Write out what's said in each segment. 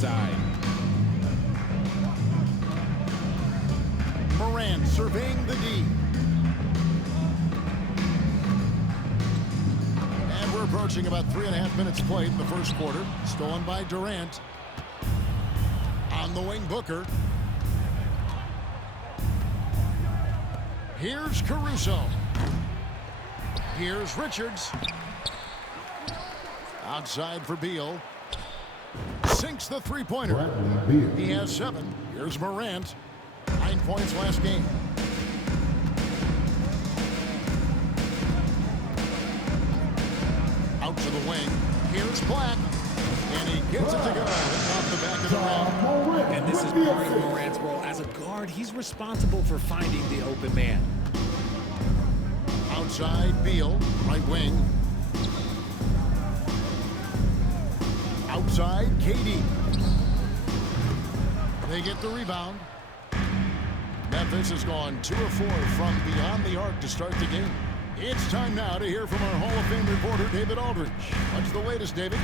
side. Morant surveying the D. And we're approaching about 3.5 minutes played in the first quarter. Stolen by Durant. On the wing, Booker. Here's Caruso. Here's Richards. Outside for Beal. Sinks the three-pointer. He has 7. Here's Morant. 9 points last game. Out to the wing. Here's Black. And he gets it to go. It's off the back of the rim. And this is part of Morant's role. As a guard, he's responsible for finding the open man. Outside, Beal. Right wing. Outside, KD. They get the rebound. Memphis has gone 2 of 4 from beyond the arc to start the game. It's time now to hear from our Hall of Fame reporter, David Aldridge. What's the latest, David?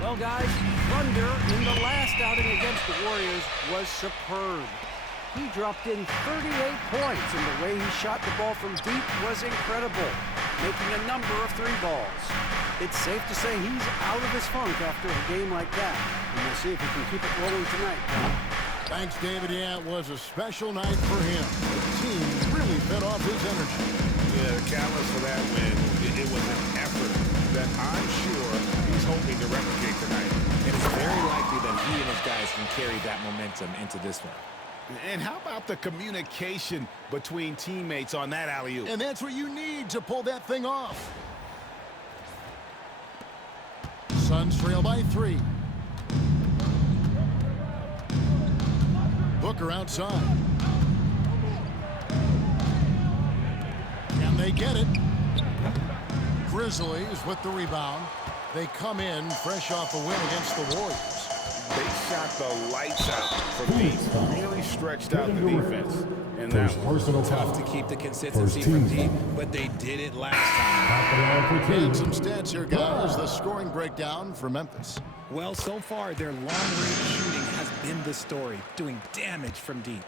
Well, guys, Thunder in the last outing against the Warriors was superb. He dropped in 38 points, and the way he shot the ball from deep was incredible, making a number of 3 balls. It's safe to say he's out of his funk after a game like that, and we'll see if he can keep it rolling tonight. Thanks, David. Yeah, it was a special night for him. The team really fed off his energy. Yeah, the catalyst for that win, it was an effort that I'm sure he's hoping to replicate tonight. And it's very likely that he and his guys can carry that momentum into this one. And how about the communication between teammates on that alley-oop? And that's what you need to pull that thing off. Suns trail by 3. Booker outside. And they get it. Grizzlies with the rebound. They come in fresh off a win against the Warriors. They shot the lights out from deep, really stretched out the defense. And that was Tough to keep the consistency from deep, but they did it last time. And some stats here, guys. The scoring breakdown for Memphis. Well, so far, their long-range shooting has been the story, doing damage from deep.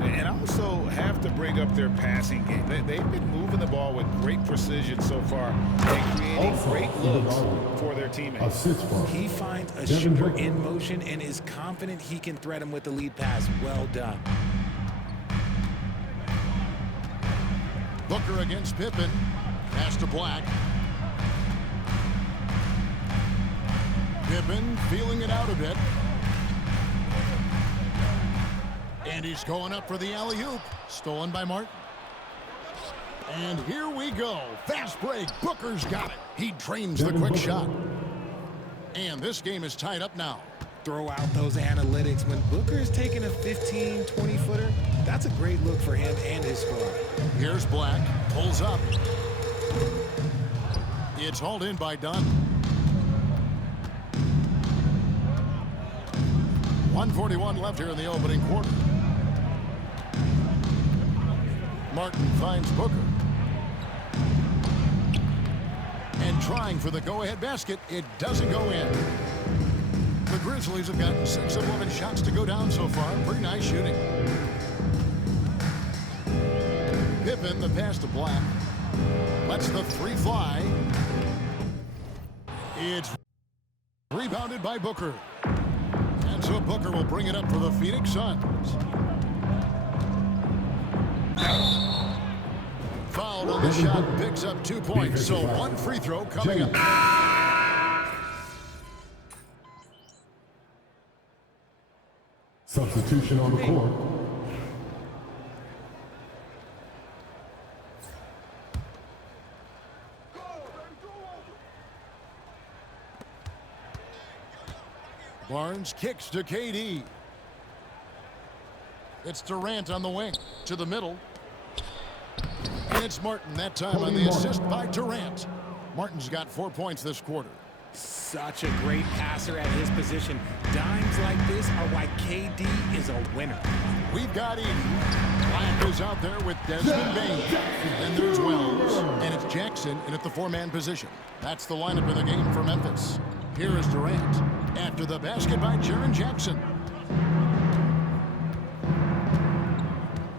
And also have to bring up their passing game. They've been moving the ball with great precision so far and creating great looks for their teammates. He finds a shooter in motion and is confident he can thread him with the lead pass. Well done. Booker against Pippen. Pass to Black. Pippen feeling it out a bit. And he's going up for the alley-oop. Stolen by Martin. And here we go. Fast break. Booker's got it. He drains the quick shot. And this game is tied up now. Throw out those analytics. When Booker is taking a 15, 20-footer, that's a great look for him and his squad. Here's Black. Pulls up. It's hauled in by Dunn. 1:41 left here in the opening quarter. Martin finds Booker. And trying for the go-ahead basket. It doesn't go in. The Grizzlies have gotten 6 of 11 shots to go down so far. Pretty nice shooting. Pippen, the pass to Black. Lets the 3 fly. It's rebounded by Booker. And so Booker will bring it up for the Phoenix Suns. Fouled on the shot, picks up 2 points. So 1 free throw coming up. Substitution on the court. Barnes kicks to KD. It's Durant on the wing to the middle. And it's Martin that time on the assist by Durant. Martin's got 4 points this quarter. Such a great passer at his position. Dimes like this are why KD is a winner. We've got Eden. Black is out there with Desmond Bain. And there's Wells. And it's Jackson in at the 4-man position. That's the lineup in the game for Memphis. Here is Durant. After the basket by Jaren Jackson.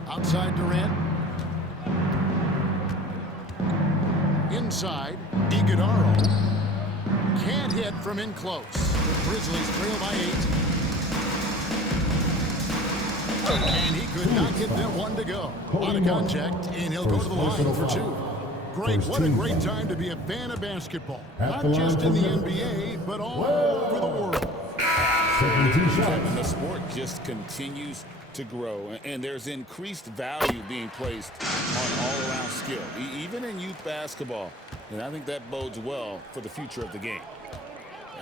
Outside Durant. Inside, Iguodala. Can't hit from in close. The Grizzlies trail by 8. And he could not get that one to go. On a contact, and he'll go to the line for 2. Great, what a great time to be a fan of basketball. Not just in the NBA, but all over the world. Kevin, the sport just continues to grow, and there's increased value being placed on all-around skill, even in youth basketball. And I think that bodes well for the future of the game.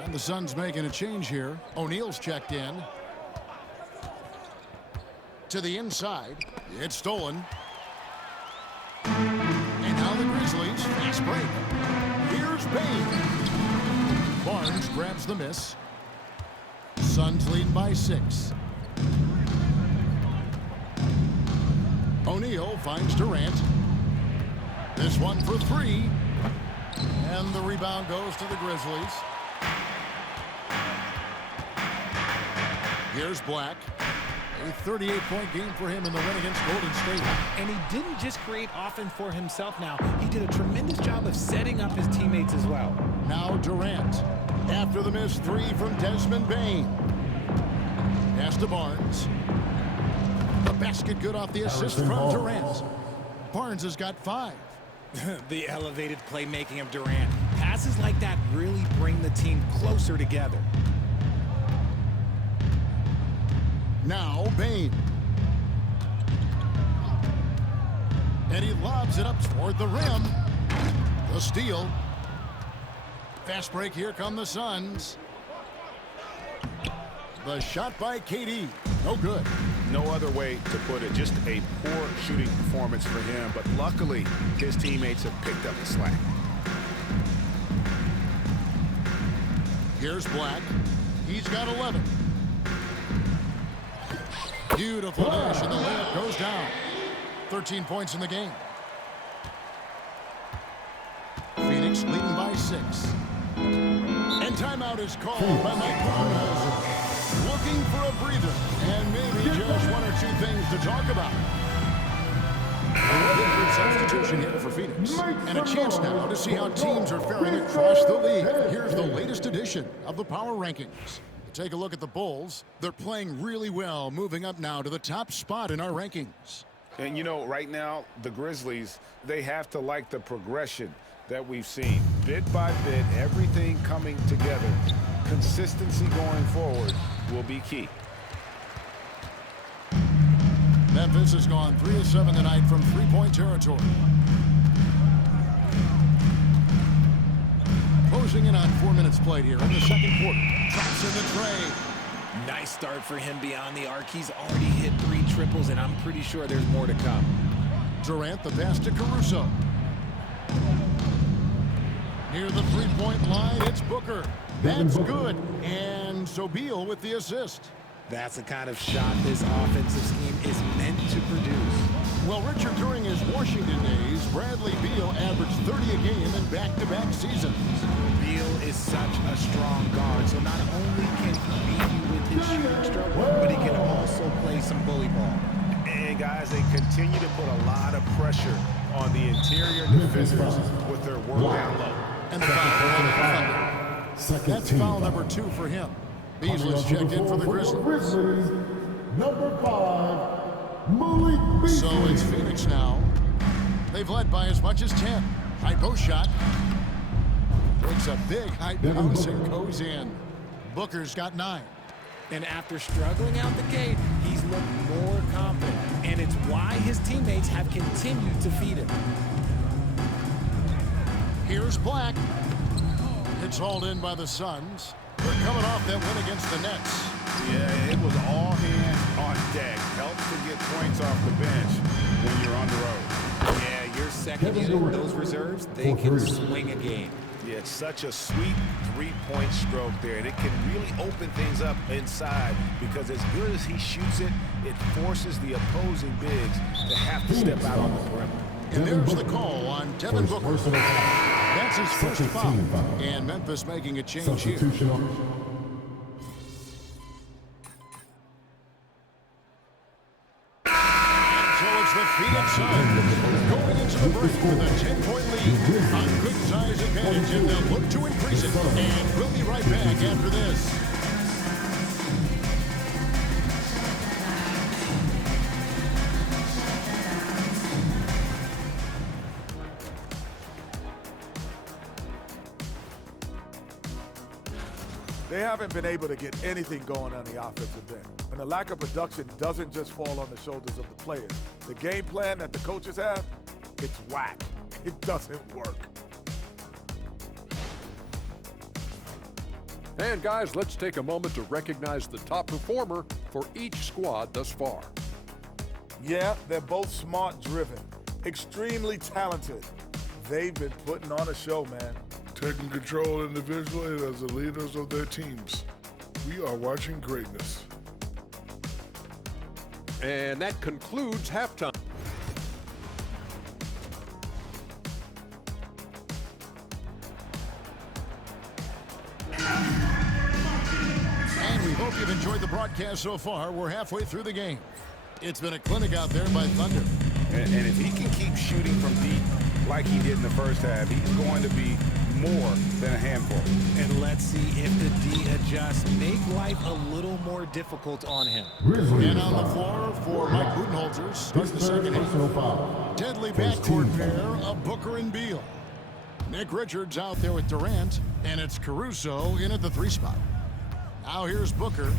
And the Suns making a change here. O'Neal's checked in. To the inside. It's stolen. And now the Grizzlies. Fast break. Here's Bane. Barnes grabs the miss. Suns lead by 6. O'Neal finds Durant. This one for 3. And the rebound goes to the Grizzlies. Here's Black. A 38-point game for him in the win against Golden State. And he didn't just create offense for himself now. He did a tremendous job of setting up his teammates as well. Now Durant. After the missed 3 from Desmond Bane. Pass to Barnes. A basket good off the assist from Durant. Barnes has got 5. The elevated playmaking of Durant. Passes like that really bring the team closer together. Now Bane. And he lobs it up toward the rim. The steal. Fast break, here come the Suns. The shot by KD. No good. No other way to put it. Just a poor shooting performance for him, but luckily his teammates have picked up the slack. Here's Black. He's got 11. Beautiful dash, and the layup goes down. 13 points in the game. Phoenix leading by 6. And timeout is called by Mike Budenholzer. Looking for a breather, and maybe just 1 or 2 things to talk about. A good substitution here for Phoenix. And a chance now to see how teams are faring across the league. Here's the latest edition of the Power Rankings. Take a look at the Bulls. They're playing really well, moving up now to the top spot in our rankings. And you know, right now, the Grizzlies, they have to like the progression that we've seen. Bit by bit, everything coming together. Consistency going forward will be key. Memphis has gone 3 of 7 tonight from three-point territory. Closing in on 4 minutes played here in the second quarter. Drops in the tray. Nice start for him beyond the arc. He's already hit 3 triples, and I'm pretty sure there's more to come. Durant, the pass to Caruso. Near the three-point line, it's Booker. That's good. And Sobeel with the assist. That's the kind of shot this offensive scheme is meant to produce. Well, Richard, during his Washington days, Bradley Beal averaged 30 a game in back-to-back seasons. Beal is such a strong guard, so not only can he beat you with his shooting stroke, but he can also play some bully ball. And guys, they continue to put a lot of pressure on the interior defenders with their work down low. And the foul. That's foul number 2 for him. Beasley's checked in for the Grizzlies. Number 5, Malik Beasley. So it's Phoenix now. They've led by as much as 10. High post shot. Takes a big high bounce and goes in. Booker's got 9. And after struggling out the gate, he's looked more confident. And it's why his teammates have continued to feed him. Here's Black. It's hauled in by the Suns. They're coming off that win against the Nets. Yeah, it was all hands on deck. Helps to get points off the bench when you're on the road. Yeah, your second unit, those reserves, they can swing a game. Yeah, it's such a sweet three-point stroke there, and it can really open things up inside because as good as he shoots it, it forces the opposing bigs to have to step out on the perimeter. And there's the call on Devin Booker. Personal foul. That's his first Second foul. team foul. And Memphis making a change here. Substitution on. So it's the Phoenix Suns going into the break with a 10-point lead. A good size advantage, and they'll look to increase it. And we'll be right back after this. They haven't been able to get anything going on the offensive end. And the lack of production doesn't just fall on the shoulders of the players. The game plan that the coaches have, it's whack. It doesn't work. And guys, let's take a moment to recognize the top performer for each squad thus far. Yeah, they're both smart-driven, extremely talented. They've been putting on a show, man. Taking control individually as the leaders of their teams. We are watching greatness. And that concludes halftime. And we hope you've enjoyed the broadcast so far. We're halfway through the game. It's been a clinic out there by Thunder. And if he can keep shooting from deep like he did in the first half, he's going to be more than a handful. And let's see if the D adjusts, make life a little more difficult on him. Grizzlies And on the foul. floor for Mike Budenholzer, starting the His third second half. personal foul. Deadly First team backcourt pair foul. of Booker and Beal. Nick Richards out there with Durant, and it's Caruso in at the 3 spot. Now here's Booker.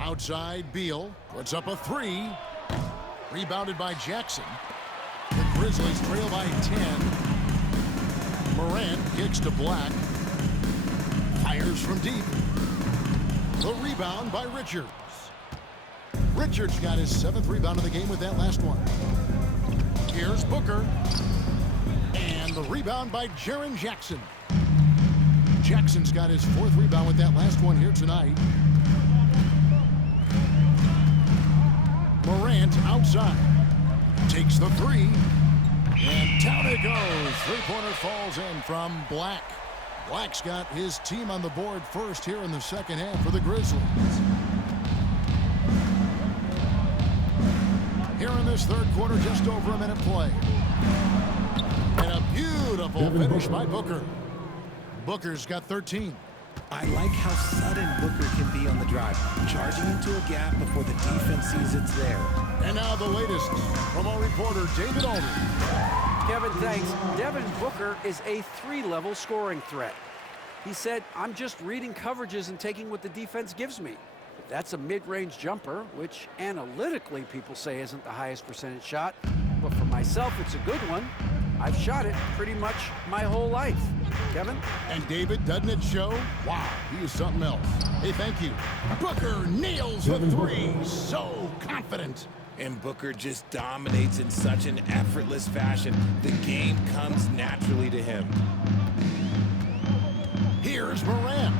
Outside, Beal puts up a 3. Rebounded by Jackson. The Grizzlies trail by 10. Morant kicks to Black. Fires from deep. The rebound by Richards. Richards got his 7th rebound of the game with that last one. Here's Booker. And the rebound by Jaren Jackson. Jackson's got his 4th rebound with that last one here tonight. Morant outside. Takes the 3. And down it goes. 3-pointer falls in from Black. Black's got his team on the board first here in the second half for the Grizzlies. Here in this third quarter, just over a minute play. And a beautiful finish by Booker. Booker's got 13. I like how sudden Booker can be on the drive, charging into a gap before the defense sees it's there. And now the latest from our reporter, David Aldridge. Kevin, thanks. Devin Booker is a 3-level scoring threat. He said, I'm just reading coverages and taking what the defense gives me. That's a mid-range jumper, which analytically people say isn't the highest percentage shot. But for myself, it's a good one. I've shot it pretty much my whole life. Kevin? And David, doesn't it show? Wow, he is something else. Hey, thank you. Booker nails the 3. So confident. And Booker just dominates in such an effortless fashion. The game comes naturally to him. Here's Morant.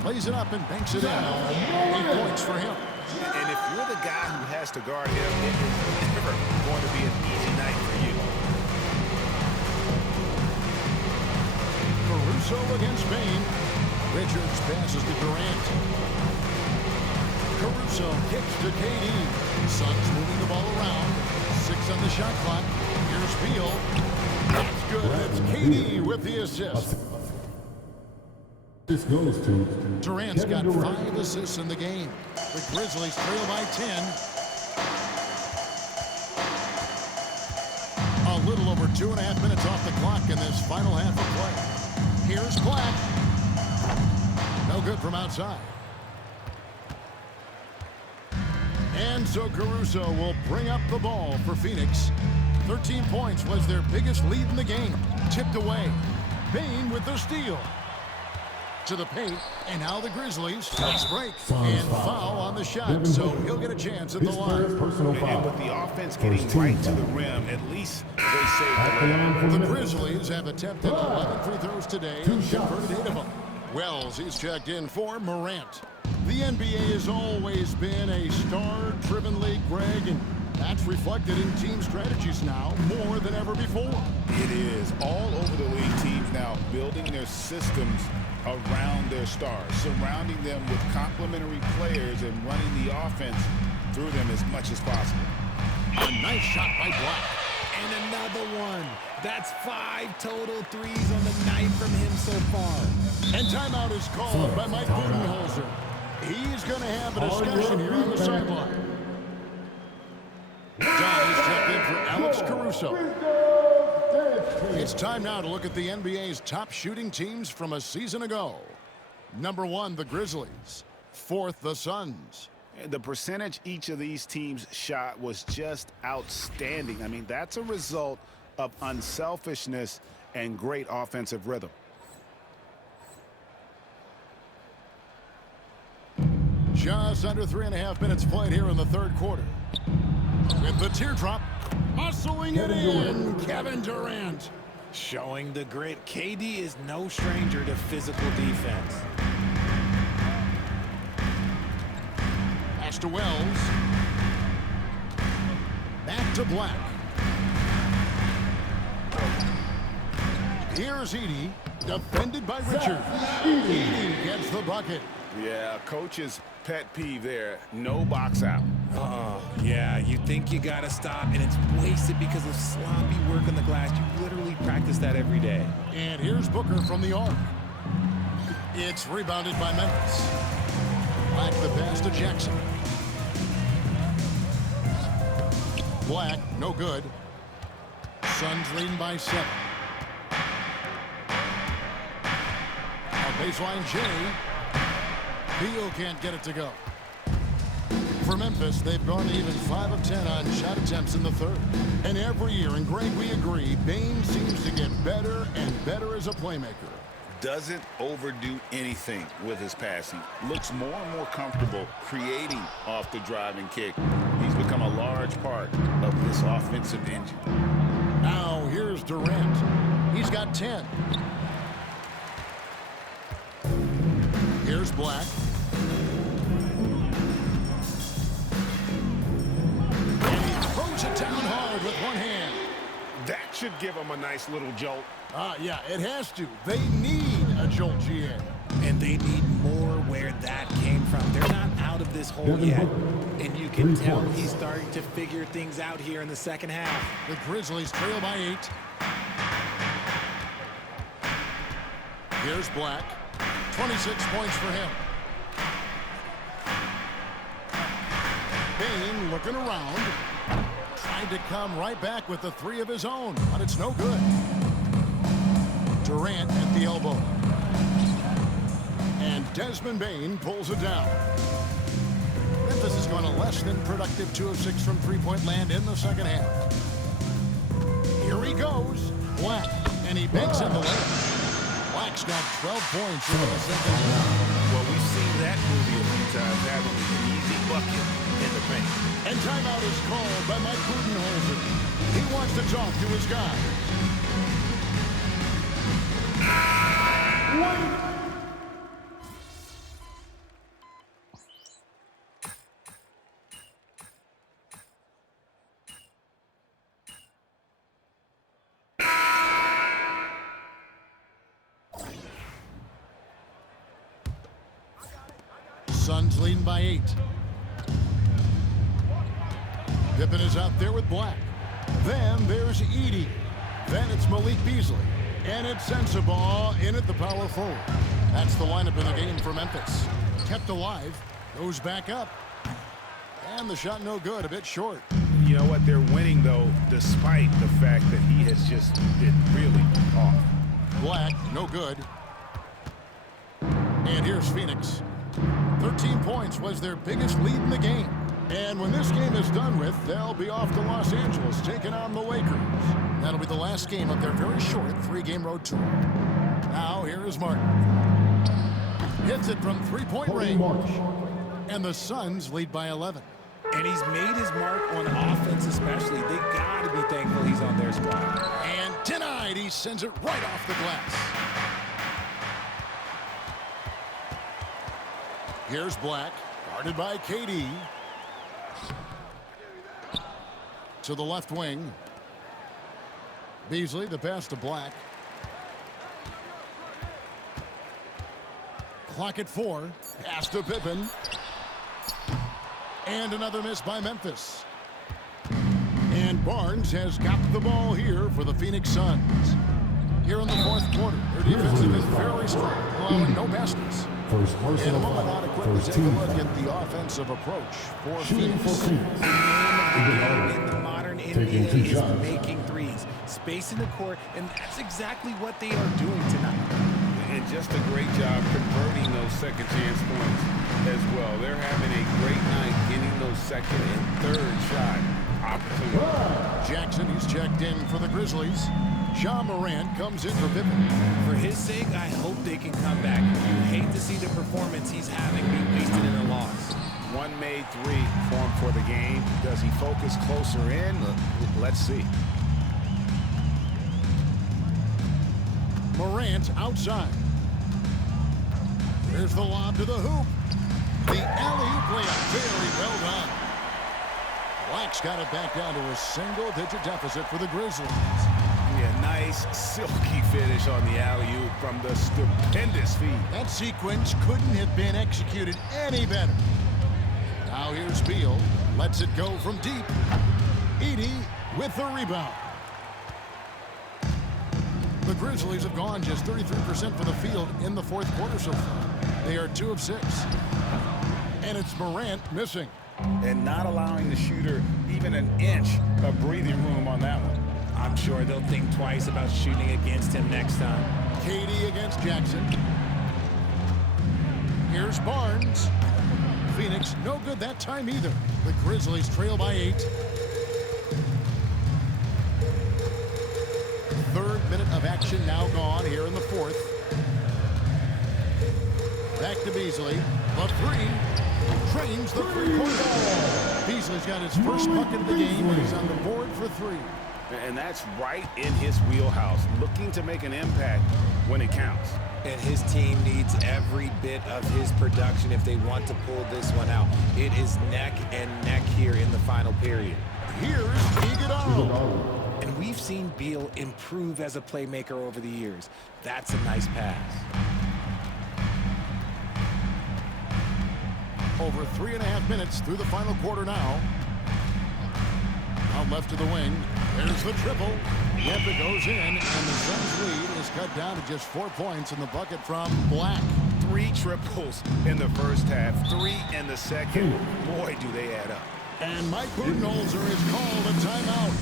Plays it up and banks it in. 8 points for him. And if you're the guy who has to guard him, it is never going to be an easy night for you. Caruso against Bain. Richards passes to Durant. Caruso kicks to KD. Suns moving the ball around. 6 on the shot clock. Here's Beal. That's good. That's KD with the assist. This goes to Durant's got Kevin Durant. 5 assists in the game. The Grizzlies trail by 10. A little over 2.5 minutes off the clock in this final half of play. Here's Black. No good from outside. And so Caruso will bring up the ball for Phoenix. 13 points was their biggest lead in the game. Tipped away. Bain with the steal. to the paint, and now the Grizzlies fast break and foul on the shot, so he'll get a chance at the line. And with the offense getting right to the rim, at least they saved the layup. The Grizzlies have attempted 11 free throws today and converted 8 of them. Wells, he's checked in for Morant. The NBA has always been a star-driven league, Greg, and that's reflected in team strategies now more than ever before. It is. All over the league, teams now building their systems around their stars, surrounding them with complementary players and running the offense through them as much as possible. A nice shot by Black. And another one. That's 5 total threes on the night from him so far. And timeout is called by Mike Budenholzer. He's going to have a discussion here on the sideline. John is checked in for Alex Caruso. It's time now to look at the NBA's top shooting teams from a season ago. Number 1, the Grizzlies. 4th, the Suns. The percentage each of these teams shot was just outstanding. I mean, that's a result of unselfishness and great offensive rhythm. Just under 3.5 minutes played here in the third quarter. With the teardrop, muscling it in, Kevin Durant. Showing the grit, KD is no stranger to physical defense. Pass to Wells. Back to Black. Here's Edey, defended by Richard. Edey gets the bucket. Yeah, coach's pet peeve there. No box out. Yeah, you think you gotta stop, and it's wasted because of sloppy work on the glass. You literally practice that every day. And here's Booker from the arc. It's rebounded by Memphis. Black the pass to Jackson. Black, no good. Suns leading by 7. A baseline J. Beal can't get it to go. For Memphis, they've gone even 5 of 10 on shot attempts in the third. And every year, and Greg, we agree, Bane seems to get better and better as a playmaker. Doesn't overdo anything with his passing. Looks more and more comfortable creating off the drive and kick. He's become a large part of this offensive engine. Now here's Durant. He's got 10. Here's Black. And he throws it down hard with one hand. That should give him a nice little jolt. Yeah, it has to. They need a jolt, GA. And they need more where that came from. They're not out of this hole yet. And you can tell he's starting to figure things out here in the second half. The Grizzlies trail by 8. Here's Black. 26 points for him. Bane looking around. Tried to come right back with the 3 of his own, but it's no good. Durant at the elbow. And Desmond Bane pulls it down. Memphis has gone a less than productive 2 of 6 from three-point land in the second half. Here he goes. Black, and he banks in the layup. Black's got 12 points in the second half. Well, we've seen that movie a few times, haven't we? An easy bucket in the paint. And timeout is called by Mike Budenholzer. He wants to talk to his guys. Suns leading by 8. Pippen is out there with Black. Then there's Edey. Then it's Malik Beasley. And it's Sensabaugh in at the power forward. That's the lineup in the game for Memphis. Kept alive. Goes back up. And the shot no good. A bit short. You know what? They're winning, though, despite the fact that he has just been really off. Black, no good. And here's Phoenix. 13 points was their biggest lead in the game. And when this game is done with, they'll be off to Los Angeles taking on the Lakers. That'll be the last game of their very short 3-game road tour. Now, here is Martin. Hits it from three-point range. And the Suns lead by 11. And he's made his mark on offense especially. They got to be thankful he's on their squad. And denied. He sends it right off the glass. Here's Black, guarded by KD. To the left wing. Beasley, the pass to Black. Clock at 4. Pass to Pippen. And another miss by Memphis. And Barnes has got the ball here for the Phoenix Suns. Here in the fourth quarter, their defense is very strong, allowing no baskets. In a moment, now to quickly take a look at the offensive approach for Phoenix. In the modern NBA is making threes, spacing the court, and that's exactly what they are doing tonight. And just a great job converting those second chance points as well. They're having a great night getting those second and third shot opportunities. Jackson is checked in for the Grizzlies. Ja Morant comes in for Pippen. For his sake, I hope they can come back. You hate to see the performance he's having be wasted in a loss. One made three formed for the game. Does he focus closer in? Let's see. Morant outside. There's the lob to the hoop. The alley-oop layup, very well done. Black's got it back down to a single-digit deficit for the Grizzlies. Yeah, nice silky finish on the alley-oop from the stupendous feed. That sequence couldn't have been executed any better. Now here's Beal. Lets it go from deep. Edey with the rebound. The Grizzlies have gone just 33% for the field in the fourth quarter so far. They are 2 of 6. And it's Morant missing. And not allowing the shooter even an inch of breathing room on that one. I'm sure they'll think twice about shooting against him next time. KD against Jackson. Here's Barnes. Phoenix, no good that time either. The Grizzlies trail by 8. Third minute of action now gone here in the fourth. Back to Beasley. The 3. Drains the three-point ball. Beasley's got his first bucket of the game, and he's on the board for 3. And that's right in his wheelhouse, looking to make an impact when it counts. And his team needs every bit of his production if they want to pull this one out. It is neck and neck here in the final period. Here's Iguodala. And we've seen Beal improve as a playmaker over the years. That's a nice pass. Over 3.5 minutes through the final quarter now. Out left to the wing. There's the triple. Yep, it goes in, and the Suns' lead is cut down to just 4 points in the bucket from Black. 3 triples in the first half, 3 in the second. Boy, do they add up. And Mike Budenholzer has called a timeout.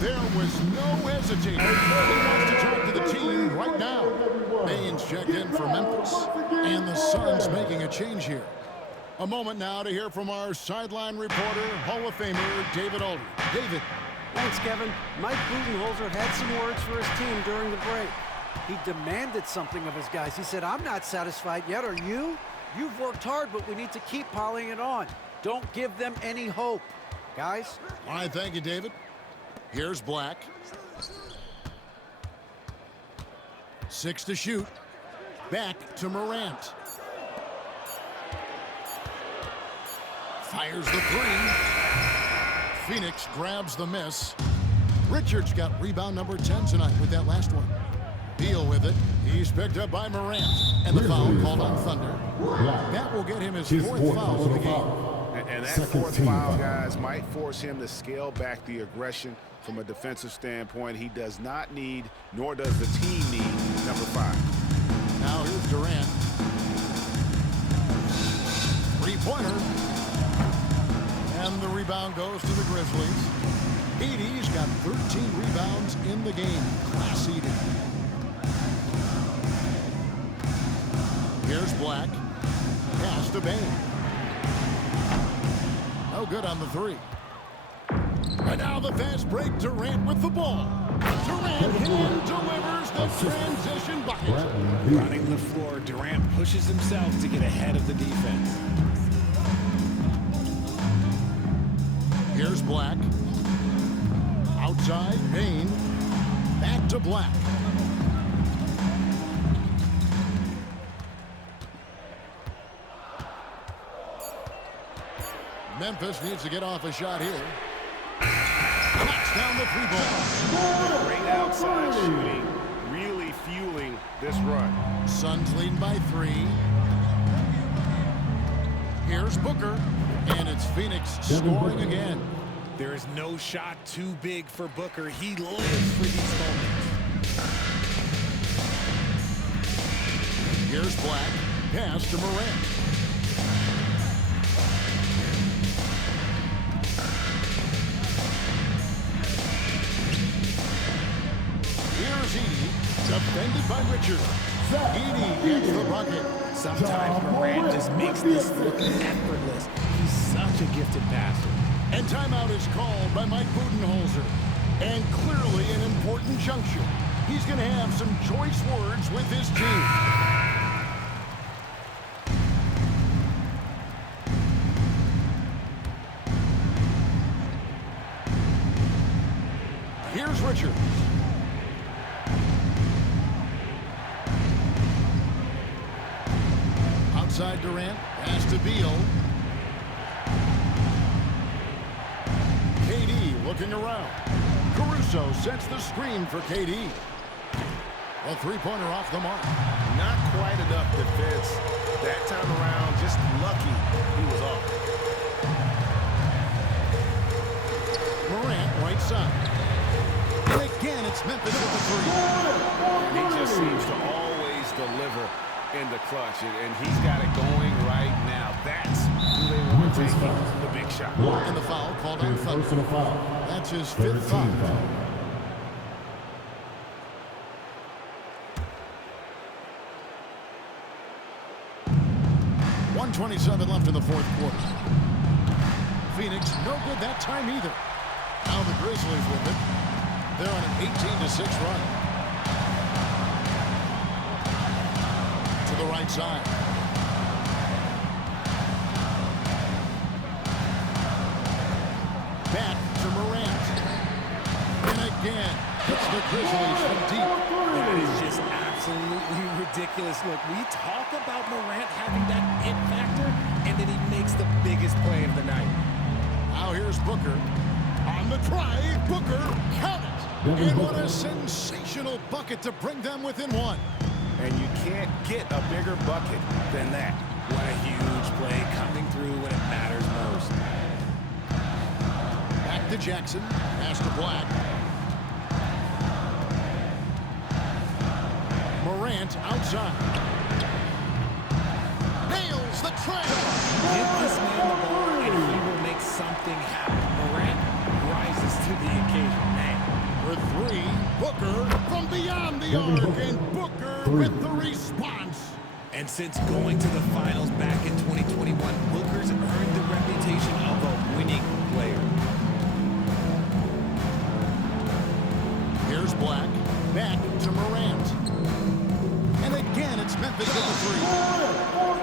There was no hesitating. He wants to talk to the team right now. Baines checked in for Memphis, and the Suns making a change here. A moment now to hear from our sideline reporter, Hall of Famer David Aldridge. David. Thanks, Kevin. Mike Budenholzer had some words for his team during the break. He demanded something of his guys. He said, I'm not satisfied yet, are you? You've worked hard, but we need to keep piling it on. Don't give them any hope. Guys? All right, thank you, David. Here's Black. 6 to shoot. Back to Morant. Fires the 3. Phoenix grabs the miss. Richards got rebound number 10 tonight with that last one. Beal with it. He's picked up by Morant. And the foul called on Thunder. That will get him his 4th foul of the game. And that 4th foul, guys, might force him to scale back the aggression from a defensive standpoint. He does not need, nor does the team need, number 5. Now here's Durant. 3-pointer. And the rebound goes to the Grizzlies. Edey's got 13 rebounds in the game. Class Edey. Here's Black. Pass to Bain. No good on the 3. And now the fast break, Durant with the ball. Durant hand delivers the transition bucket. Running the floor, Durant pushes himself to get ahead of the defense. Here's Black. Outside, Payne. Back to Black. Memphis needs to get off a shot here. Knocks down the three ball. Great outside shooting, really fueling this run. Suns leading by 3. Here's Booker, and it's Phoenix scoring again. There is no shot too big for Booker. He lives for these moments. Here's Black. Pass to Morant. Here's Edey. Defended by Richard. Edey gets the bucket. Sometimes Morant just makes this look effortless. He's such a gifted passer. And timeout is called by Mike Budenholzer. And clearly an important juncture. He's going to have some choice words with his team. Here's Richards. Outside Durant. Pass to Beal. KD looking around. Caruso sets the screen for KD. A three-pointer off the mark. Not quite enough defense that time around. Just lucky he was off. Morant, right side. And again, it's Memphis with the three. And he just seems to always deliver in the clutch, and he's got it going right now. That's who they want to take the big shot. And the foul called on Thunder. That's his 5th foul. .127 left in the 4th quarter. Phoenix no good that time either. Now the Grizzlies with it. They're on an 18-6 run. To the right side. Back to Morant. And again, hits the Grizzlies from deep. That is just absolutely ridiculous. Look, we talk about Morant having that it factor, and then he makes the biggest play of the night. Now here's Booker. On the drive, Booker, count it. And what a sensational bucket to bring them within 1. And you can't get a bigger bucket than that. What a huge play coming through when it matters most. Back to Jackson. Pass to Black. Morant outside. Nails the tray. Give this man the ball and he will make something happen. Morant rises to the occasion. Man. For 3, Booker from beyond the arc, and Booker with the response. And since going to the finals back in 2021, Booker's earned the reputation of a winning player. Here's Black. Back to Morant. And again, it's Memphis with the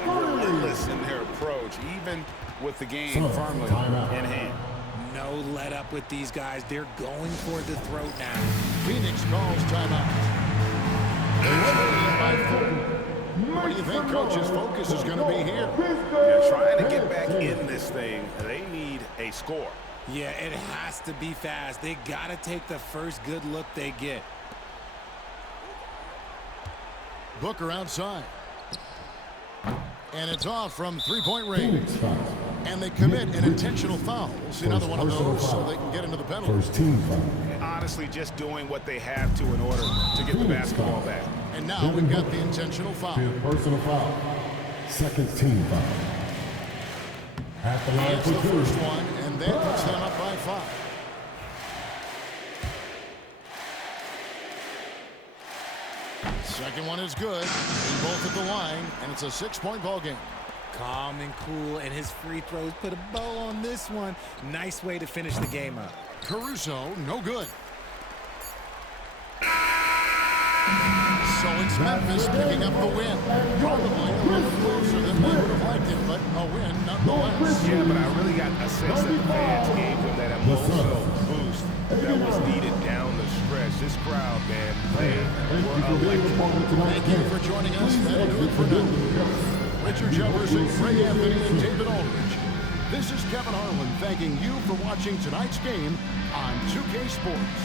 3. Relentless in their approach, even with the game firmly in hand. No let up with these guys. They're going for the throat now. Phoenix calls timeout. What do you think coach's focus is going to be here? They're trying to get back in this thing. They need a score. Yeah, it has to be fast. They got to take the first good look they get. Booker outside. And it's off from three-point range. And they commit an intentional foul. We'll see another one of those so they can get into the penalty. First team foul. Honestly, just doing what they have to in order to get the basketball back. And now we've got the intentional foul. Personal foul. Second team foul. At the line It's for the 2. first one, and that puts them up by 5. Second one is good. They both at the line, and it's a 6-point ball game. Calm and cool, and his free throws put a bow on this one. Nice way to finish the game up. Caruso, no good. So it's Memphis picking up the win. Probably a little closer than they would have liked it, but a win nonetheless. Yeah, but I really got a sense that the fans gave them that emotional boost that was needed down the stretch. This crowd, man, they were electric. Thank you for joining us. That'll do it for now. Richard Jefferson, Greg Anthony, and David Aldridge. This is Kevin Harlan thanking you for watching tonight's game on 2K Sports.